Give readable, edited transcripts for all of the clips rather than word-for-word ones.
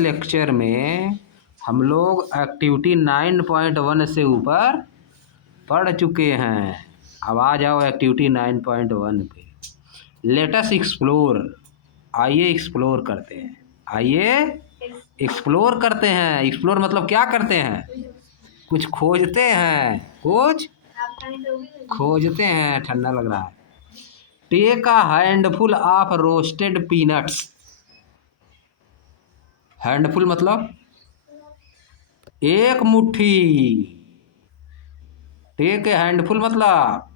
Lecture में हम लोग एक्टिविटी 9.1 से ऊपर पढ़ चुके हैं। अब आ जाओ एक्टिविटी 9.1 पे। Let us explore. आइए एक्सप्लोर करते हैं। आइए एक्सप्लोर करते हैं। एक्सप्लोर मतलब क्या करते हैं? कुछ खोजते हैं। कुछ खोजते हैं। ठंडा लग रहा है। Take a handful of roasted peanuts. Handful मतलब एक मुट्ठी। टेक ए हैंडफुल मतलब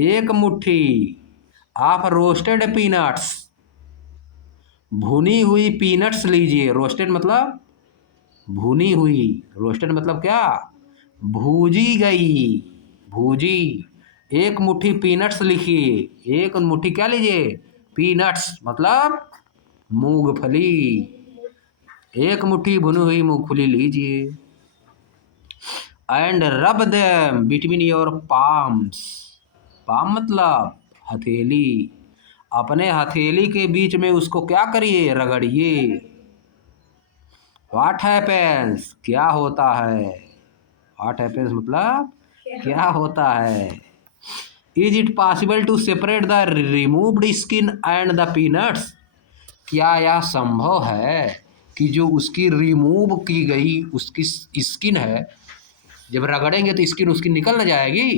एक मुट्ठी ऑफ रोस्टेड पीनट्स। भुनी हुई पीनट्स लीजिए। रोस्टेड मतलब भुनी हुई। रोस्टेड मतलब क्या? भूजी गई। भूजी। एक मुट्ठी पीनट्स लिखिए। एक मुट्ठी क्या लीजिए? पीनट्स मतलब मूंगफली। एक मुट्ठी भुनी हुई मूंगफली लीजिए। एंड रब them between your palms. Palm मतलब हथेली। अपने हथेली के बीच में उसको क्या करिए? रगड़िए। व्हाट हैपेंस क्या होता है? व्हाट हैपेंस मतलब क्या होता है? Is it possible to separate the removed skin and the peanuts. क्या यह संभव है कि जो उसकी रिमूव की गई उसकी स्किन है, जब रगड़ेंगे तो स्किन उसकी निकल न जाएगी?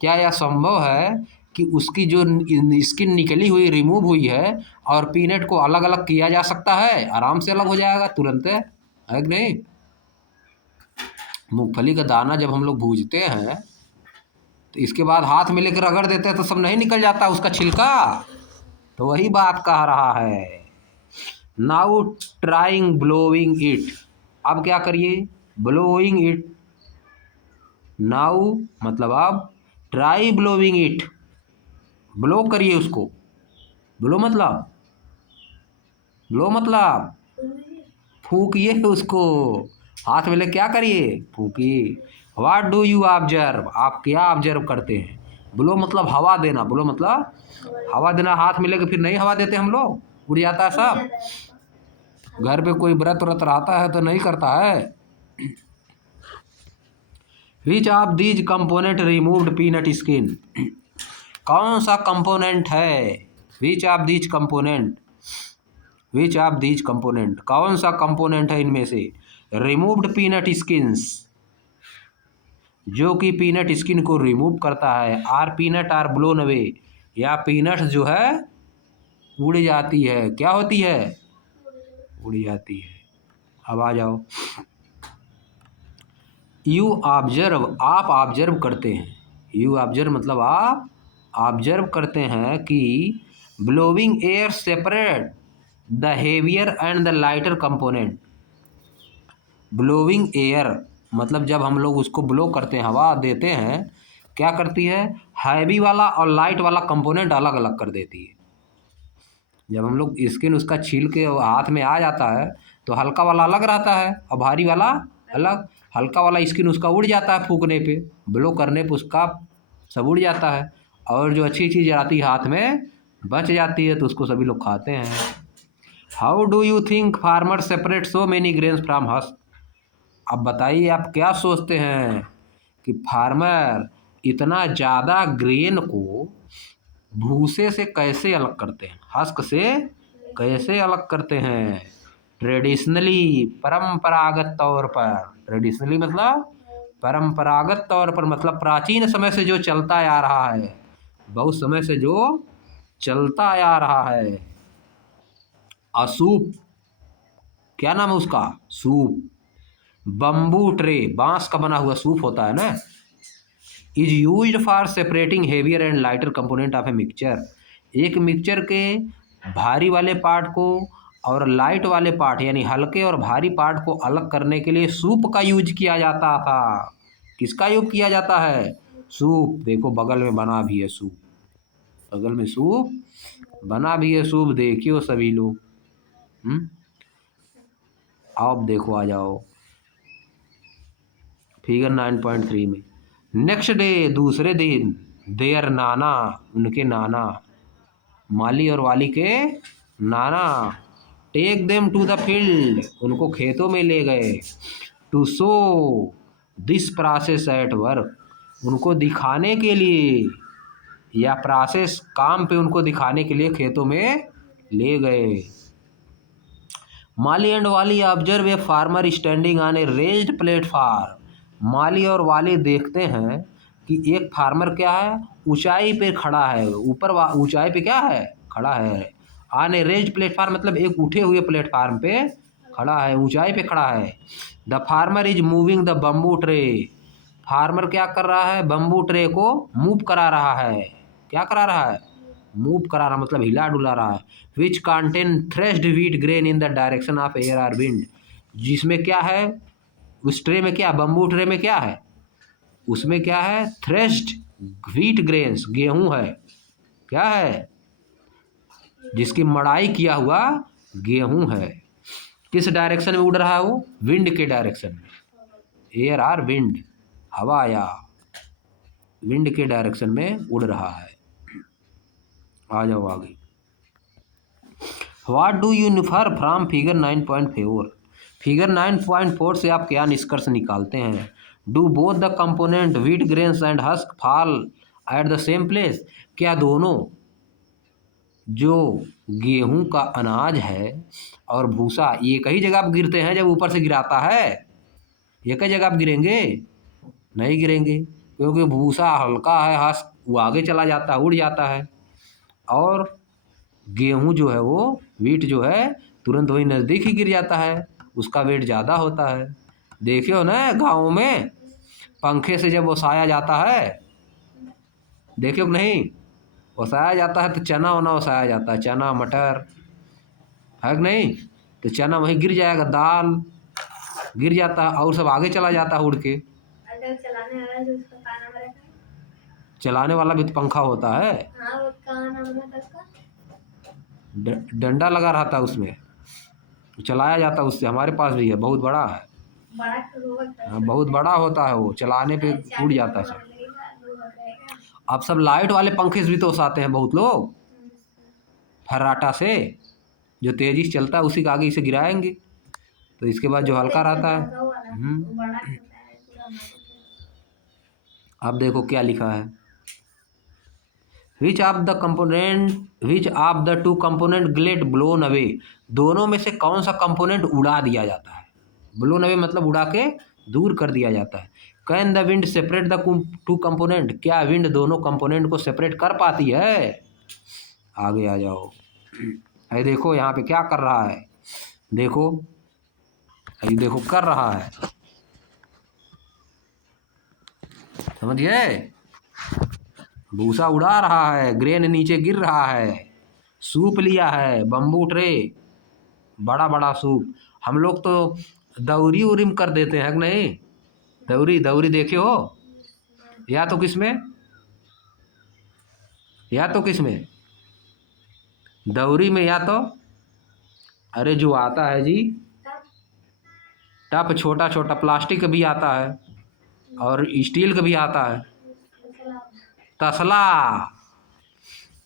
क्या यह संभव है कि उसकी जो स्किन निकली हुई रिमूव हुई है और पीनट को अलग अलग किया जा सकता है? आराम से अलग हो जाएगा तुरंत, है कि नहीं? मूंगफली का दाना जब हम लोग भूजते हैं तो इसके बाद हाथ में लेकर रगड़ देते हैं तो सब नहीं निकल जाता उसका छिलका। तो वही बात कह रहा है। Now trying blowing it. अब क्या करिए? Blowing it. नाउ मतलब अब। Try blowing it. ब्लो करिए उसको। ब्लो मतलब फूकिए उसको। हाथ में ले क्या करिए? फूकिए। What do you observe. आप क्या ऑब्जर्व करते हैं? ब्लो मतलब हवा देना। ब्लो मतलब हवा देना। हाथ में लेके फिर नहीं हवा देते हम लोग, उड़ जाता है सब। घर पे कोई व्रत व्रत रहता है तो नहीं करता है। Which of these component removed peanut skin. कौन सा कंपोनेंट है? Which of these component. Which of these component कौन सा कंपोनेंट है इनमें से? रिमूव्ड पीनट स्किन्स जो कि पीनट स्किन को रिमूव करता है। Or peanut are blown away. या पीनट्स जो है उड़ जाती है। क्या होती है? उड़ जाती है। अब आ जाओ। यू ऑब्जर्व आप ऑब्जर्व करते हैं। यू ऑब्जर्व मतलब आप ऑब्जर्व करते हैं कि blowing air separate the heavier and the lighter component. Blowing air मतलब जब हम लोग उसको ब्लो करते हैं, हवा देते हैं, क्या करती है? हैवी वाला और लाइट वाला कंपोनेंट अलग अलग कर देती है। जब हम लोग स्किन उसका छील के हाथ में आ जाता है तो हल्का वाला अलग रहता है और भारी वाला अलग। हल्का वाला स्किन उसका उड़ जाता है फूकने पे, ब्लो करने पे उसका सब उड़ जाता है। और जो अच्छी चीज़ आती है हाथ में बच जाती है तो उसको सभी लोग खाते हैं। How do you think farmer separate so many grains from husk. अब बताइए आप क्या सोचते हैं कि फार्मर इतना ज़्यादा ग्रेन को भूसे से कैसे अलग करते हैं? हस्क से कैसे अलग करते हैं? ट्रेडिशनली परंपरागत तौर पर। ट्रेडिशनली मतलब परंपरागत तौर पर मतलब प्राचीन समय से जो चलता आ रहा है, बहुत समय से जो चलता आ रहा है। असूप क्या नाम है उसका? सूप। बम्बू ट्रे बांस का बना हुआ सूप होता है ना। Is used for separating heavier and lighter component of a mixture. एक मिक्सचर के भारी वाले पार्ट को और लाइट वाले पार्ट यानी हल्के और भारी पार्ट को अलग करने के लिए सूप का यूज किया जाता था। किसका यूज किया जाता है? सूप। देखो बगल में बना भी है सूप। बगल में सूप बना भी है। सूप देखियो सभी लोग। आप देखो आ जाओ फिगर 9.3 में। नेक्स्ट डे दूसरे दिन देयर नाना उनके नाना, माली और वाली के नाना, take them to the field, उनको खेतों में ले गए। To show this process at work, उनको दिखाने के लिए, या प्रोसेस काम पे उनको दिखाने के लिए खेतों में ले गए। Mali and Wali observe a farmer standing on a raised platform, Mali और वाली देखते हैं कि एक फार्मर क्या है, ऊंचाई पे खड़ा है, ऊपर ऊंचाई पे क्या है, खड़ा है। ऑन ए रेज्ड प्लेटफार्म मतलब एक उठे हुए प्लेटफार्म पे खड़ा है, ऊंचाई पे खड़ा है। The farmer is moving the bamboo tray, farmer क्या कर रहा है, बम्बू ट्रे को मूव करा रहा है। क्या करा रहा है, मूव करा रहा मतलब हिला डुला रहा है। Which contain threshed wheat grain in the direction of air or wind, जिसमें क्या है, उस ट्रे में क्या, बम्बू ट्रे में क्या है, उसमें क्या है, थ्रेश्ड व्हीट ग्रेन्स, गेहूं है। क्या है, जिसकी मड़ाई किया हुआ गेहूं है। किस डायरेक्शन में उड़ रहा है वो, विंड के डायरेक्शन में, एयर आर विंड, हवा या विंड के डायरेक्शन में उड़ रहा है। आ जाओ आगे। What do you infer from figure 9.4, figure 9.4 से आप क्या निष्कर्ष निकालते हैं। Do both the component wheat grains and husk fall at the same place, क्या दोनों जो गेहूं का अनाज है और भूसा एक ही जगह आप गिरते हैं, जब ऊपर से गिराता है एक ही जगह आप गिरेंगे, नहीं गिरेंगे, क्योंकि भूसा हल्का है, हस्क वो आगे चला जाता है, उड़ जाता है, और गेहूं जो है वो वीट जो है तुरंत वही नज़दीक ही गिर जाता है, उसका वेट ज़्यादा होता है। देखियो ना गाँव में पंखे से जब ओसाया जाता है, देखियो कि नहीं, ओसाया जाता है तो चना वना ओसाया जाता है, चना मटर है कि नहीं, तो चना वहीं गिर जाएगा, दाल गिर जाता है और सब आगे चला जाता है उड़ के। चलाने वाला भी तो पंखा होता है, डंडा लगा रहता है उसमें, चलाया जाता है उससे, हमारे पास भी है, बहुत बड़ा है, हाँ बहुत बड़ा होता है वो, चलाने पे उड़ जाता है सब। अब सब लाइट वाले पंखे से भी तो ओसाते हैं बहुत लोग, फर्राटा से जो तेजी से चलता है उसी के आगे इसे गिराएंगे, तो इसके बाद जो हल्का रहता है। अब देखो क्या लिखा है, which of the two component get blown away, दोनों में से कौन सा कंपोनेंट उड़ा दिया जाता है, ब्लोन अवे मतलब उड़ा के दूर कर दिया जाता है। Can the wind separate the two component, क्या विंड दोनों कंपोनेंट को सेपरेट कर पाती है। आगे आ जाओ, अरे देखो यहाँ पे क्या कर रहा है, देखो अभी देखो कर रहा है, समझिए, भूसा उड़ा रहा है, ग्रेन नीचे गिर रहा है, सूप लिया है, बम्बू ट्रे, बड़ा बड़ा सूप। हम लोग तो दौरी उरीम कर देते हैं कि नहीं, दौरी दौरी देखे हो, या तो किसमें, या तो किसमें, दौरी में, या तो अरे जो आता है जी टप, छोटा छोटा प्लास्टिक का भी आता है और स्टील का भी आता है, तसला,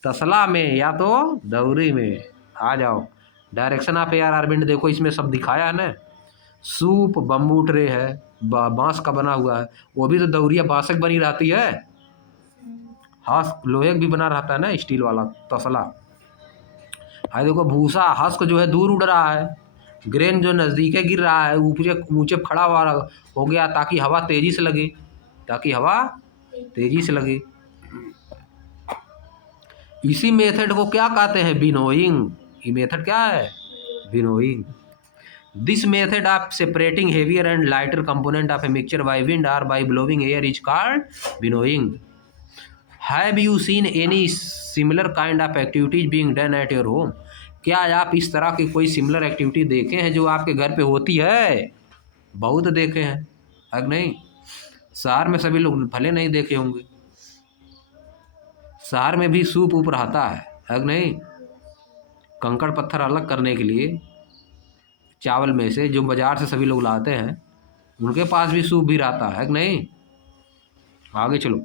तसला में या तो दौरी में। आ जाओ, direction of air or wind देखो इसमें सब दिखाया है ना, सूप बम्बू ट्रे है, बांस का बना हुआ है, वो भी तो दौरिया बांस की बनी रहती है, हस्क लोहे भी बना रहता है ना, स्टील वाला तसला। है देखो भूसा हस्क जो है दूर उड़ रहा है, ग्रेन जो नज़दीक गिर रहा है, ऊँचे ऊँचे खड़ा हुआ हो गया ताकि हवा तेज़ी से लगे, ताकि हवा तेज़ी से लगे। इसी मेथड को क्या कहते हैं, विनोइंग, ये मेथड क्या है, winnowing. This method of separating heavier and lighter component of a mixture by wind और by blowing air is called winnowing. Have you seen any similar kind of activities being done at your home, क्या आप इस तरह की कोई similar activity देखे हैं जो आपके घर पे होती है, बहुत देखे हैं, है नहीं, शहर में सभी लोग भले नहीं देखे होंगे, शहर में भी सूप ऊप रहता है नहीं, कंकड़ पत्थर अलग करने के लिए चावल में से जो बाजार से सभी लोग लाते हैं, उनके पास भी सूप भी रहता है नहीं। आगे चलो,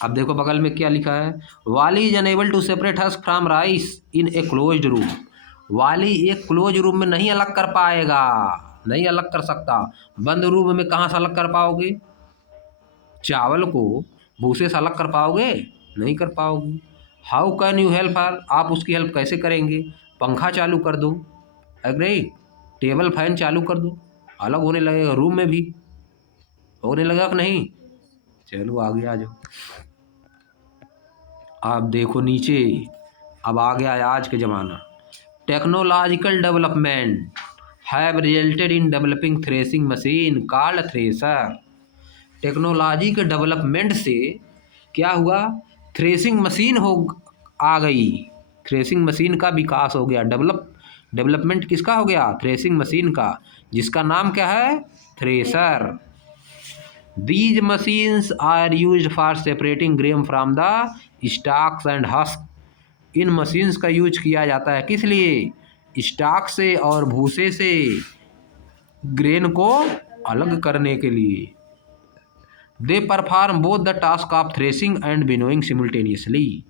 अब देखो बगल में क्या लिखा है, वाली is able to separate husk from rice in a closed room. वाली एक क्लोज रूम में नहीं अलग कर पाएगा, नहीं अलग कर सकता। बंद रूम में कहाँ से अलग कर पाओगे? चावल को भूसे से अलग कर पाओगे? नहीं कर पाओगे। How can you help her, आप उसकी हेल्प कैसे करेंगे? पंखा चालू कर दो, अग्रे टेबल फैन चालू कर दो, अलग होने लगेगा। रूम में भी होने लगा कि नहीं? चलो आगे आ जाओ। आप देखो नीचे, अब आ गया आज के ज़माना। Technological development have resulted in developing threshing machine called thresher. Technology के डेवलपमेंट से क्या हुआ? थ्रेसिंग मशीन आ गई। थ्रेसिंग मशीन का विकास हो गया। डेवलपमेंट किसका हो गया? थ्रेसिंग मशीन का, जिसका नाम क्या है? Thresher. These machines are used for separating grain from the stalks and husk। In machines का यूज किया जाता है किस लिए? स्टाक से और भूसे से ग्रेन को अलग करने के लिए। They perform both the task of threshing and winnowing simultaneously.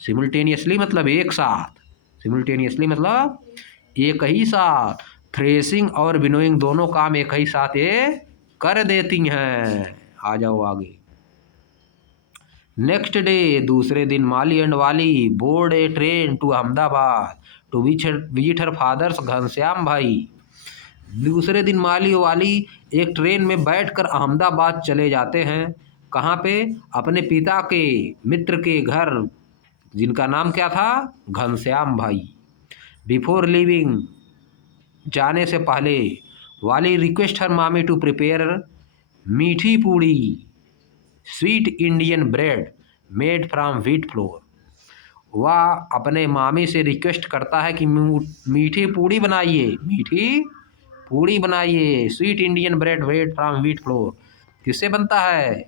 Simultaneously मतलब एक साथ, सिमुल्टेनियसली मतलब एक ही साथ। थ्रेसिंग और विनोइंग दोनों काम एक ही साथ ये कर देती हैं। आ जाओ आगे। नेक्स्ट डे, दूसरे दिन माली एंड वाली board a train to Ahmedabad to visit her father's Ghanshyam bhai. दूसरे दिन माली और वाली एक ट्रेन में बैठकर अहमदाबाद चले जाते हैं। कहाँ पे? अपने पिता के मित्र के घर, जिनका नाम क्या था? घनश्याम भाई। बिफोर लिविंग, जाने से पहले, वाली रिक्वेस्ट हर मामी to prepare meethi puri sweet Indian bread made from wheat flour. वह अपने मामी से रिक्वेस्ट करता है कि मीठी पूड़ी बनाइए, मीठी पूड़ी बनाइए, sweet Indian bread made from wheat floor. किससे बनता है?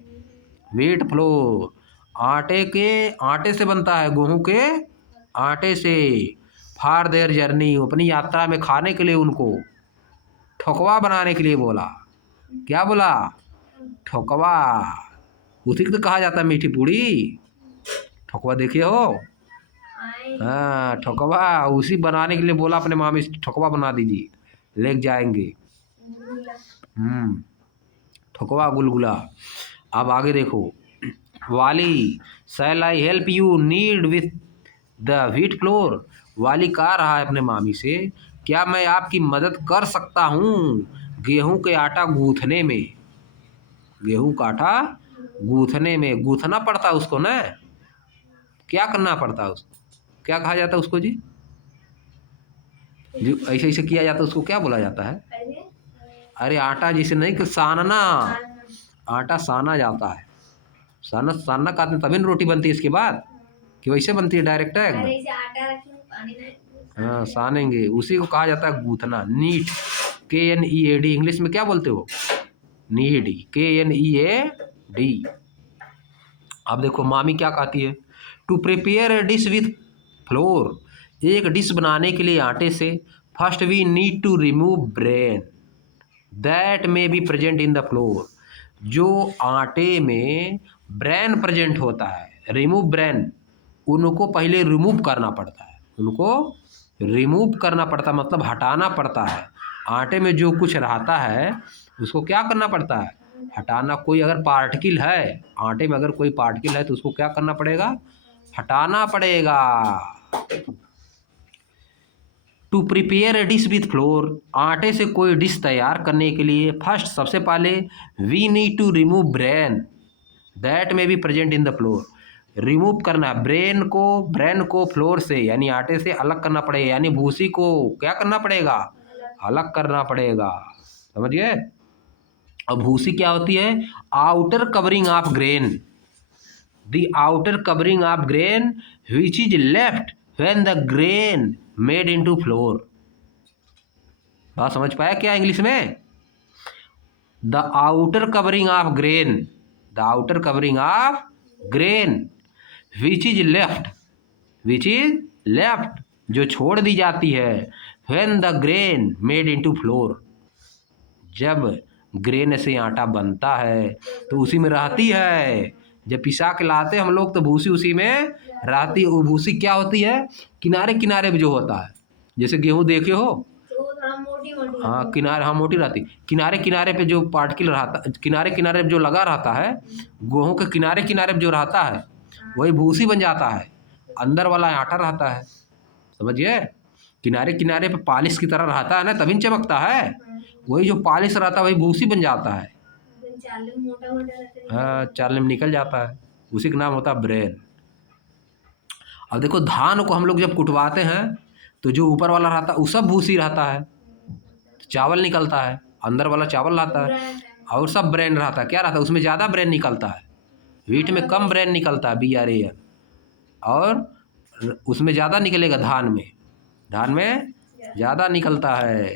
व्हीट फ्लोर, आटे से बनता है, गेहूं के आटे से। फॉर देयर जर्नी, अपनी यात्रा में खाने के लिए उनको ठोकवा बनाने के लिए बोला। क्या बोला? ठोकवा। उसी को तो कहा जाता है मीठी पूड़ी। ठोकवा देखे हो? हाँ, ठोकवा उसी बनाने के लिए बोला अपने मामी से, ठोकवा बना दीजिए, ले जाएंगे। ठोकवा गुलगुला। अब आगे देखो। Wali, shall I help you need with the wheat flour. Wali कह रहा है अपने मामी से, क्या मैं आपकी मदद कर सकता हूँ गेहूं के आटा गूंथने में? गेहूं का आटा गूंथने में, गूंथना पड़ता है उसको ना, क्या करना पड़ता है उसको? क्या कहा जाता है उसको जी? जो ऐसे ऐसे किया जाता है उसको क्या बोला जाता है? अरे आटा जैसे नहीं कि सानना, आटा साना जाता है। सानना काटते तभी रोटी बनती है इसके बाद, कि वैसे बनती है डायरेक्ट है एकदम? हाँ, सानेंगे, उसी को कहा जाता है गूंथना। नीट, KNEAD, इंग्लिश में क्या बोलते हो? Need, KNEAD। अब देखो मामी क्या कहती है, to prepare a dish with flour. एक डिश बनाने के लिए आटे से, first we need to remove bran that may be present in the flour. जो आटे में ब्रेन प्रेजेंट होता है, रिमूव ब्रेन, उनको पहले रिमूव करना पड़ता है। उनको रिमूव करना पड़ता मतलब हटाना पड़ता है। आटे में जो कुछ रहता है उसको क्या करना पड़ता है? हटाना। कोई अगर पार्टिकल है आटे में, अगर कोई पार्टिकल है तो उसको क्या करना पड़ेगा? हटाना पड़ेगा। To prepare a dish with flour, आटे से कोई डिश तैयार करने के लिए फर्स्ट, सबसे पहले, we need to remove bran that may be present in the flour. Remove करना, ब्रेन को फ्लोर से यानी आटे से अलग करना पड़ेगा, यानी भूसी को क्या करना पड़ेगा? अलग करना पड़ेगा। समझ गए? अब भूसी क्या होती है? Outer covering of grain, the outer covering of grain which is left when the grain made into floor. बात समझ पाया क्या इंग्लिश में? The outer covering of grain, the outer covering of grain which is left, जो छोड़ दी जाती है, when the grain made into floor, जब ग्रेन से आटा बनता है तो उसी में रहती है जब पिसा के लाते हम लोग तो भूसी उसी में रहती है। वो भूसी क्या होती है, किनारे किनारे पे जो होता है, जैसे गेहूं देखे हो तो वो थोड़ा मोटी मोटी हाँ किनारे, हाँ मोटी रहती, किनारे किनारे पे जो पार्टिकल रहता, किनारे किनारे पे जो लगा रहता है, गेहूं के किनारे किनारे पे जो रहता है वही भूसी बन जाता है। अंदर वाला आटा रहता है, समझिए, किनारे किनारे पे पालिश की तरह रहता है ना, तभी न चमकता है। वही जो पालिश रहता है वही भूसी बन जाता है। मोटा मोटा रहता है। हाँ चालने में निकल जाता है, उसी का नाम होता है ब्रेन। अब देखो धान को हम लोग जब कुटवाते हैं तो जो ऊपर वाला रहता है वो सब भूसी रहता है, चावल निकलता है, अंदर वाला चावल रहता है और सब ब्रेन रहता है। क्या रहता है उसमें, ज़्यादा ब्रेन निकलता है, व्हीट में कम ब्रेन निकलता है, BRAN, और उसमें ज़्यादा निकलेगा धान में, धान में ज़्यादा निकलता है।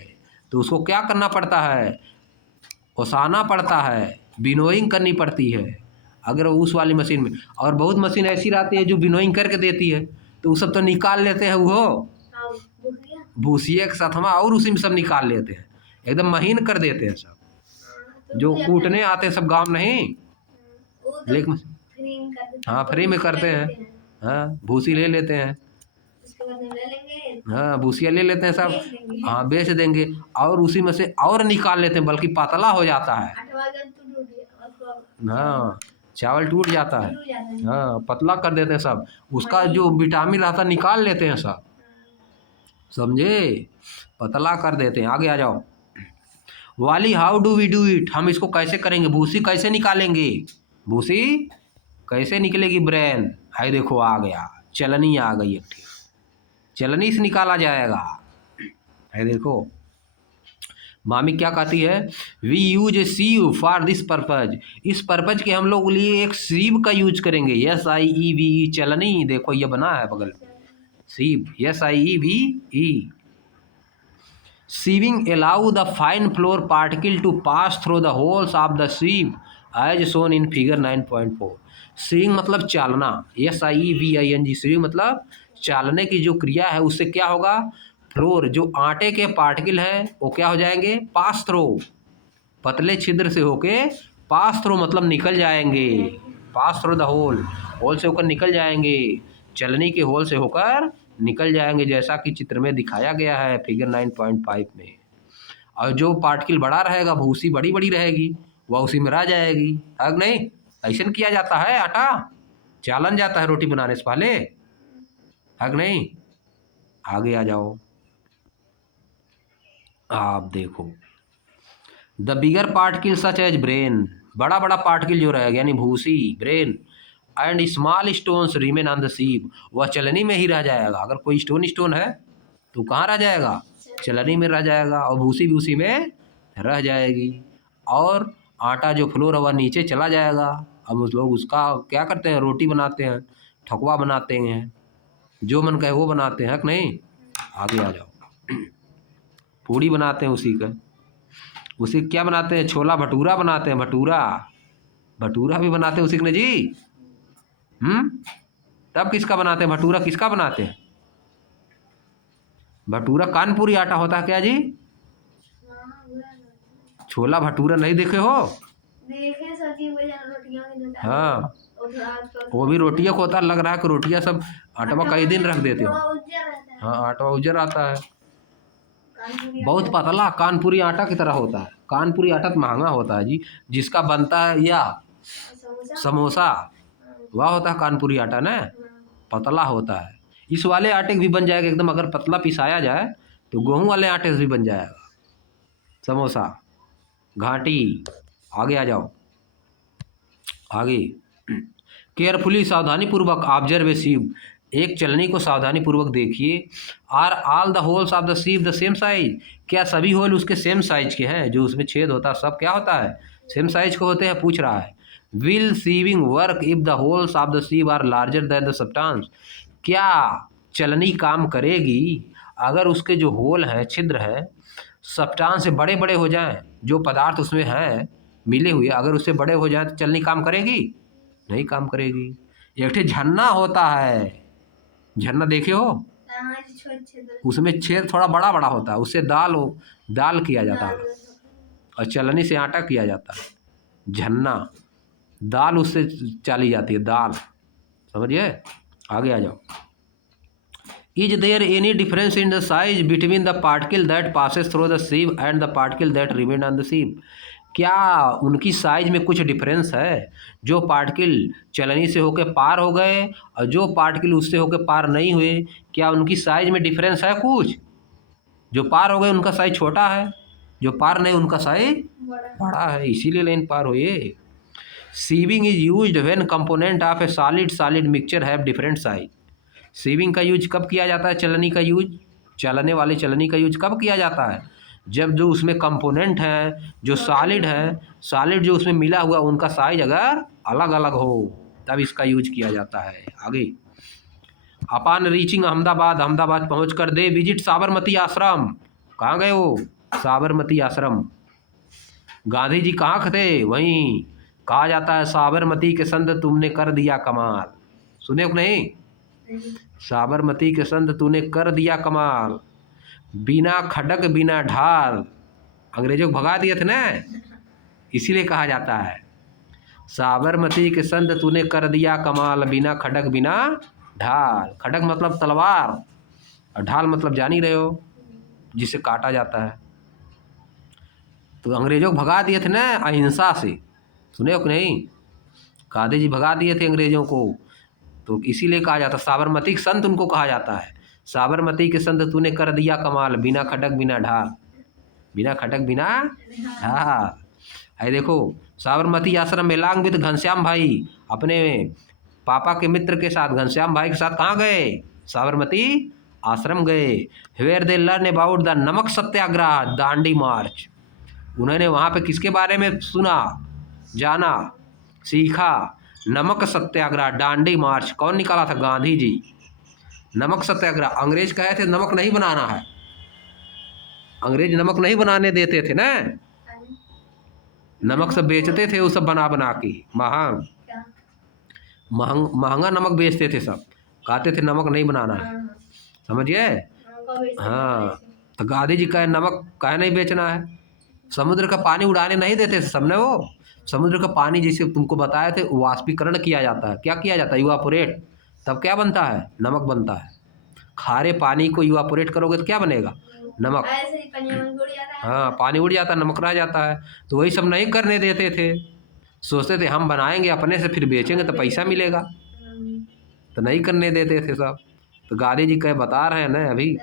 तो उसको क्या करना पड़ता है, ओसाना पड़ता है, विनोइंग करनी पड़ती है अगर उस वाली मशीन में। और बहुत मशीन ऐसी रहती है जो विनोइंग करके देती है, तो वो सब तो निकाल लेते हैं, वो भूसिया के साथ हम और उसी में सब निकाल लेते हैं, एकदम महीन कर देते हैं सब। जो कूटने आते हैं सब गाँव नहीं, लेकिन हाँ फ्री में करते हैं, हाँ भूसी ले लेते हैं, हाँ भूसिया ले लेते हैं सब, हाँ बेच देंगे और उसी में से और निकाल लेते हैं, बल्कि पतला हो जाता है। हाँ चावल टूट जाता है, हाँ पतला कर देते हैं सब, उसका जो विटामिन रहता है निकाल लेते हैं सब, समझे, पतला कर देते हैं। आगे आ जाओ वाली, how do we do it, हम इसको कैसे करेंगे, भूसी कैसे निकालेंगे, भूसी कैसे निकलेगी ब्रेन, है देखो आ गया, चलनी आ गई, एक चलनी से निकाला जाएगा, है देखो। मामी क्या कहती है, we use a sieve for this purpose, इस पर्पज के हम लोग लिए एक सीव का यूज करेंगे, SIEVE, चलनी, देखो ये बना है बगल में, सीव, SIEVE। Sieving allow the fine floor particle to pass through the holes of the sieve as shown in figure 9.4। Sieving मतलब चालना, SIEVING, sieving मतलब चालने की जो क्रिया है उससे क्या होगा, फ्लोर जो आटे के पार्टिकल हैं वो क्या हो जाएंगे, पास थ्रो, पतले छिद्र से होके पास थ्रो मतलब निकल जाएंगे, pass through the hole, hole से होकर निकल जाएंगे, चलनी के होल से होकर निकल जाएंगे, जैसा कि चित्र में दिखाया गया है फिगर 9.5 में। और जो पार्टिकल बड़ा रहेगा, भूसी बड़ी बड़ी रहेगी, वह उसी में रह जाएगी, है नहीं, ऐसा किया जाता है, आटा चालन जाता है रोटी बनाने से पहले, है नहीं। आगे आ जाओ, आप देखो the bigger particle such as bran, बड़ा बड़ा पार्टिकल जो रहेगा यानी भूसी, bran, and small stones remain on the sieve, वह चलनी में ही रह जाएगा। अगर कोई स्टोन है तो कहाँ रह जाएगा, चलनी में रह जाएगा, और भूसी भी उसी में रह जाएगी, और आटा जो फ्लोर है वह नीचे चला जाएगा। अब उस लोग उसका क्या करते हैं, रोटी बनाते हैं, ठकुआ बनाते हैं, जो मन कहे वो बनाते हैं, कि नहीं। आगे आ जाओ, पूड़ी बनाते हैं उसी का, उसी क्या बनाते हैं, छोला भटूरा बनाते हैं, भटूरा, भटूरा भी बनाते हैं उसी ने जी। तब किसका बनाते हैं भटूरा, किसका बनाते हैं, भटूरा कानपुरी आटा होता है क्या जी, छोला भटूरा नहीं देखे हो, देखे सब्जी में रोटियां, हाँ वो भी रोटियां को होता है, लग रहा है कि रोटियां सब आटवा कई दिन रख देते हो, हाँ आटवा उजर आता है, बहुत पतला कानपुरी आटा की तरह होता है, कानपुरी आटा तो महंगा होता है जी, जिसका बनता है या समोसा वह होता है कानपुरी आटा ना, पतला होता है। इस वाले आटे भी बन जाएगा एकदम, अगर पतला पिसाया जाए तो गेहूं वाले आटे से भी बन जाएगा समोसा, घाटी। आगे आ जाओ, आगे केयरफुली, सावधानी पूर्वक, ऑब्जर्वेसिव, एक चलनी को सावधानी पूर्वक देखिए। Are all the holes of the sieve the same size, क्या सभी होल उसके सेम साइज के हैं, जो उसमें छेद होता है सब क्या होता है, सेम साइज के होते हैं, पूछ रहा है। Will sieving work if the holes of the sieve are larger than the substance, क्या चलनी काम करेगी अगर उसके जो होल हैं, छिद्र हैं, सब्सटेंस से बड़े बड़े हो जाएं, जो पदार्थ उसमें हैं मिले हुए अगर उससे बड़े हो जाए तो चलनी काम करेगी, नहीं काम करेगी। एक ठे झन्ना होता है, झन्ना देखे हो, उसमें छेद थोड़ा बड़ा बड़ा होता है, उससे दाल किया जाता है, और चलनी से आटा किया जाता है, झन्ना दाल उससे चाली जाती है, दाल, समझिए। आगे आ जाओ। Is there any difference in the size between the particle that passes through the sieve and the particle that remain on the sieve? क्या उनकी साइज में कुछ डिफरेंस है? जो पार्टिकल चलनी से होकर पार हो गए और जो पार्टिकल उससे होकर पार नहीं हुए, क्या उनकी साइज में डिफरेंस है कुछ? जो पार हो गए उनका साइज छोटा है, जो पार नहीं उनका साइज बड़ा है, इसीलिए लाइन पार हुए। Sieving is used when component of a solid mixture have different size. Sieving का यूज कब किया जाता है? चलनी का यूज, चलने वाली चलनी का यूज कब किया जाता है? जब जो उसमें कंपोनेंट है, जो सॉलिड है, सॉलिड जो उसमें मिला हुआ उनका साइज अगर अलग अलग हो तब इसका यूज किया जाता है। आगे, अपॉन रीचिंग अहमदाबाद, अहमदाबाद पहुँच कर दे विजिट साबरमती आश्रम। कहाँ गए वो? साबरमती आश्रम। गांधी जी कहाँ थे? वहीं। कहा जाता है साबरमती के संत तुमने कर दिया कमाल। सुने हो नहीं? साबरमती के संत तूने कर दिया कमाल, बिना खडक बिना ढाल। अंग्रेजों को भगा दिए थे ना, इसीलिए कहा जाता है साबरमती के संत तूने कर दिया कमाल, बिना खडक बिना ढाल। खडक मतलब तलवार और ढाल मतलब जान ही रहे हो, जिसे काटा जाता है। तो अंग्रेजों को भगा दिए थे ना अहिंसा से। सुने हो कि नहीं? गांधी जी भगा दिए थे अंग्रेजों को, तो इसीलिए कहा जाता है साबरमती के संत उनको कहा जाता है। साबरमती के संत तूने कर दिया कमाल, बिना खडक बिना ढाल, बिना खडक बिना ढाल। है देखो, साबरमती आश्रम में लॉन्ग विद घनश्याम भाई, अपने पापा के मित्र के साथ, घनश्याम भाई के साथ कहाँ गए? साबरमती आश्रम गए। Where they learn about the namak satyagraha, Dandi मार्च। उन्होंने वहाँ पे किसके बारे में सुना, जाना, सीखा? नमक सत्याग्रह, दांडी मार्च कौन निकाला था? गांधी जी। नमक सत्याग्रह, अंग्रेज कहे थे नमक नहीं बनाना है, अंग्रेज नमक नहीं बनाने देते थे ना, नमक सब बेचते थे वो सब बना बना के, महंगा नमक बेचते थे सब, कहते थे नमक नहीं बनाना है, समझिए। हाँ, तो गांधी जी कहे नमक कहे नहीं बेचना है। समुद्र का पानी उड़ाने नहीं देते थे सबने, वो समुद्र का पानी जैसे तुमको बताए थे वाष्पीकरण किया जाता है। क्या किया जाता है? इवापोरेट। तब क्या बनता है? नमक बनता है। खारे पानी को इवापोरेट करोगे तो क्या बनेगा? नमक। हाँ, पानी उड़ जाता है, नमक रह जाता है। तो वही सब नहीं करने देते थे, सोचते थे हम बनाएंगे अपने से फिर बेचेंगे तो पैसा मिलेगा, तो नहीं करने देते थे सब। तो गांधी जी कहे बता रहे हैं ना अभी,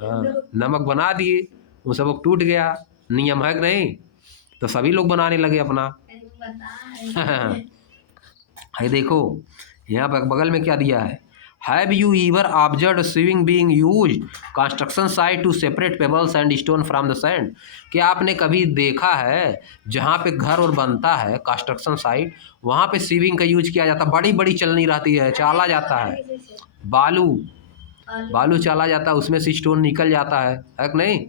हाँ, नमक बना दिए, वो सब टूट गया, नियम है कि नहीं? तो सभी लोग बनाने लगे अपना। है देखो, यहाँ पर बगल में क्या दिया है? Have you ever observed sieving being used construction site to separate pebbles and stone from the sand? क्या आपने कभी देखा है जहाँ पे घर और बनता है कंस्ट्रक्शन साइट, वहाँ पे सीविंग का यूज किया जाता है? बड़ी बड़ी चलनी रहती है, चाला जाता है, बालू चाला जाता है, उसमें से स्टोन निकल जाता है कि नहीं?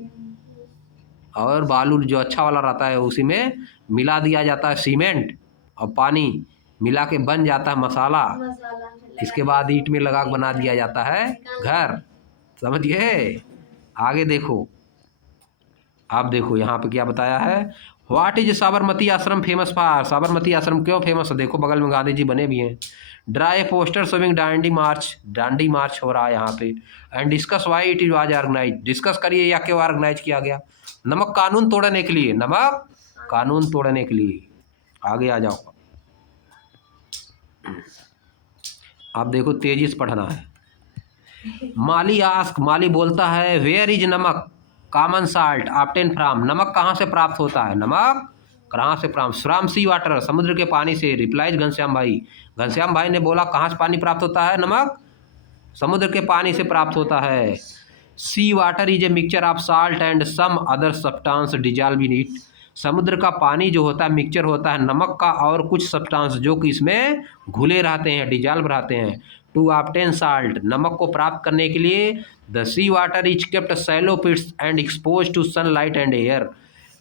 और बालू जो अच्छा वाला रहता है उसी में मिला दिया जाता है सीमेंट और पानी मिला के बन जाता है मसाला। इसके बाद ईंट में लगा के बना दिया जाता है घर, समझिए। आगे देखो, आप देखो यहाँ पे क्या बताया है? व्हाट इज साबरमती आश्रम फेमस फॉर? साबरमती आश्रम क्यों फेमस है? देखो बगल में गांधी जी बने भी हैं। Draw a poster showing Dandi march, Dandi march हो रहा है यहाँ पे। And discuss why it was organise, discuss करिए या क्यों ऑर्गेनाइज किया गया? नमक कानून तोड़ने के लिए, नमक कानून तोड़ने के लिए। आगे आ जाओ, आप देखो तेजी से पढ़ना है। माली आस्क, माली बोलता है वेयर इज नमक कॉमन साल्ट ऑब्टेन फ्रॉम, नमक कहाँ से प्राप्त होता है? नमक कहाँ से प्राप्त? फ्रॉम सी वाटर, समुद्र के पानी से। रिप्लाइज घनश्याम भाई, घनश्याम भाई ने बोला कहाँ से पानी प्राप्त होता है? नमक समुद्र के पानी से प्राप्त होता है। Sea water is a mixture of salt and some other substance dissolve in it, समुद्र का पानी जो होता है मिक्सचर होता है नमक का और कुछ सब्सटेंस जो कि इसमें घुले रहते हैं, डिजॉल्व रहते हैं। टू ऑब्टेन साल्ट, नमक को प्राप्त करने के लिए the sea water is kept shallow pits and expose to sunlight and air,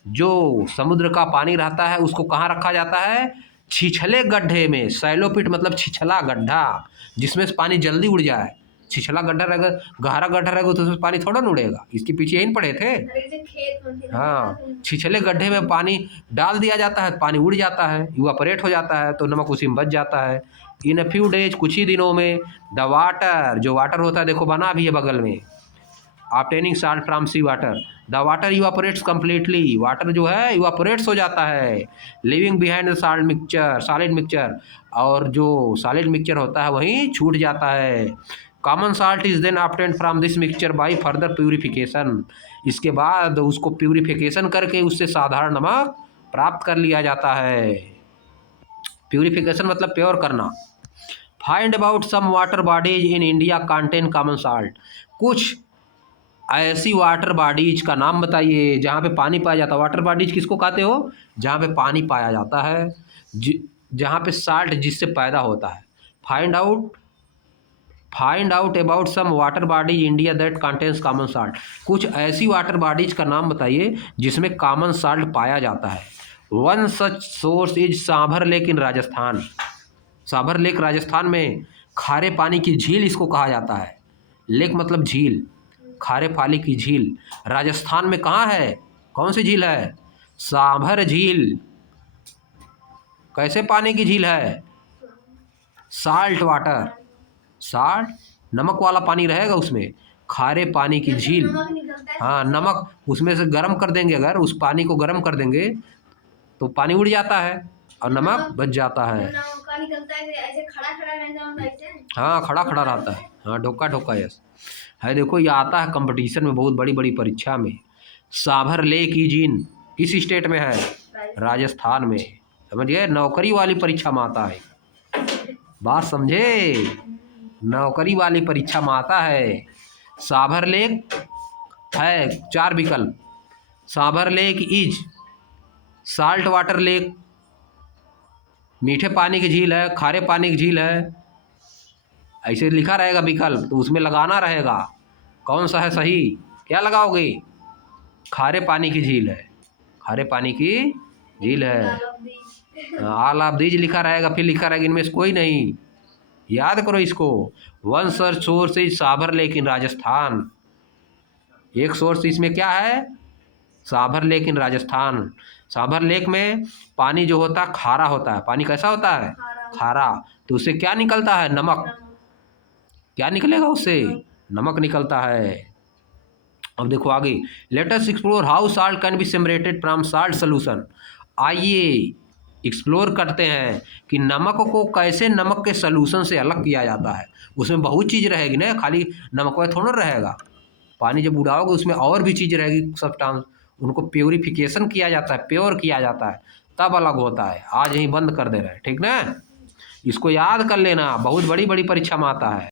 जो समुद्र का पानी रहता है उसको कहाँ रखा जाता है? छिछले गड्ढे में। शैलो पिट मतलब छिछला गड्ढा जिसमें से पानी जल्दी उड़ जाए, छिछला गड्ढा रहेगा, गहरा गड्ढा रहेगा तो उसमें पानी थोड़ा न उड़ेगा। इसके पीछे यही न पढ़े थे। अरे जैसे खेत होते हैं हाँ, छिछले गड्ढे में पानी डाल दिया जाता है, पानी उड़ जाता है, इवापोरेट हो जाता है, तो नमक उसी में बच जाता है। इन अ फ्यू डेज, कुछ ही दिनों में, द वाटर, जो वाटर होता है देखो बना भी है बगल में, obtaining salt from sea water, the water evaporates completely, water जो है इवापोरेट्स हो जाता है, living behind the salt mixture, solid mixture, और जो सॉलिड मिक्सचर होता है वहीं छूट जाता है। Common salt is then obtained from this mixture by further purification, इसके बाद उसको प्यूरिफिकेशन करके उससे साधारण नमक प्राप्त कर लिया जाता है। प्यूरिफिकेशन मतलब प्योर करना। Find about some water bodies in India contain common salt, कुछ ऐसी वाटर बॉडीज का नाम बताइए जहाँ पे पानी पाया जाता है। वाटर बॉडीज किसको कहते हो? जहाँ पे पानी पाया जाता है, जहाँ पे साल्ट जिससे पैदा होता है। Find out about some water bodies India that contains common salt, कुछ ऐसी वाटर बॉडीज का नाम बताइए जिसमें कॉमन साल्ट पाया जाता है। One such source is sambar lake in Rajasthan, sambar lake Rajasthan में, खारे पानी की झील इसको कहा जाता है। लेक मतलब झील, खारे पानी की झील राजस्थान में कहाँ है? कौन सी झील है? सांभर झील। कैसे पानी की झील है? साल्ट वाटर, साल्ट नमक वाला पानी रहेगा उसमें, खारे पानी की झील। नमक निकलता है। हाँ, नमक उसमें से गर्म कर देंगे, अगर उस पानी को गर्म कर देंगे तो पानी उड़ जाता है और नमक बच जाता है। नमक का निकलता है ऐसे खड़ा खड़ा रहता है ऐसे। हाँ, खड़ा खड़ा रहता है, हाँ, ढोका ढोका यस है। देखो ये आता है कंपटीशन में, बहुत बड़ी बड़ी परीक्षा में। सांभर लेक की झील किस स्टेट में है? राजस्थान में। समझिए, नौकरी वाली परीक्षा में आता है, बात समझे? नौकरी वाली परीक्षा में आता है। सांभर लेक है, 4 विकल्प। Sambar lake is salt water lake, मीठे पानी की झील है, खारे पानी की झील है, ऐसे लिखा रहेगा विकल्प, तो उसमें लगाना रहेगा कौन सा है सही। क्या लगाओगे? खारे पानी की झील है, खारे पानी की झील है। ऑल ऑफ दीज लिखा रहेगा, फिर लिखा रहेगा इनमें से कोई नहीं। याद करो इसको। One search source is sambar lake in Rajasthan, एक सोर्स इसमें क्या है? Sambar lake in Rajasthan. Sambar lake में पानी जो होता है खारा होता है। पानी कैसा होता है? खारा। तो उससे क्या निकलता है? नमक। क्या निकलेगा उससे? नमक निकलता है। अब देखो आगे, let us explore how salt can be separated from salt solution, आइए एक्सप्लोर करते हैं कि नमक को कैसे नमक के सॉल्यूशन से अलग किया जाता है। उसमें बहुत चीज़ रहेगी ना, खाली नमक में थोड़ा रहेगा। पानी जब उड़ाओगे उसमें और भी चीज़ रहेगी, सब्सटेंस, उनको प्योरीफिकेशन किया जाता है, प्योर किया जाता है, तब अलग होता है। आज यहीं बंद कर दे रहे हैं, ठीक ना? इसको याद कर लेना, बहुत बड़ी बड़ी परीक्षा में आता है।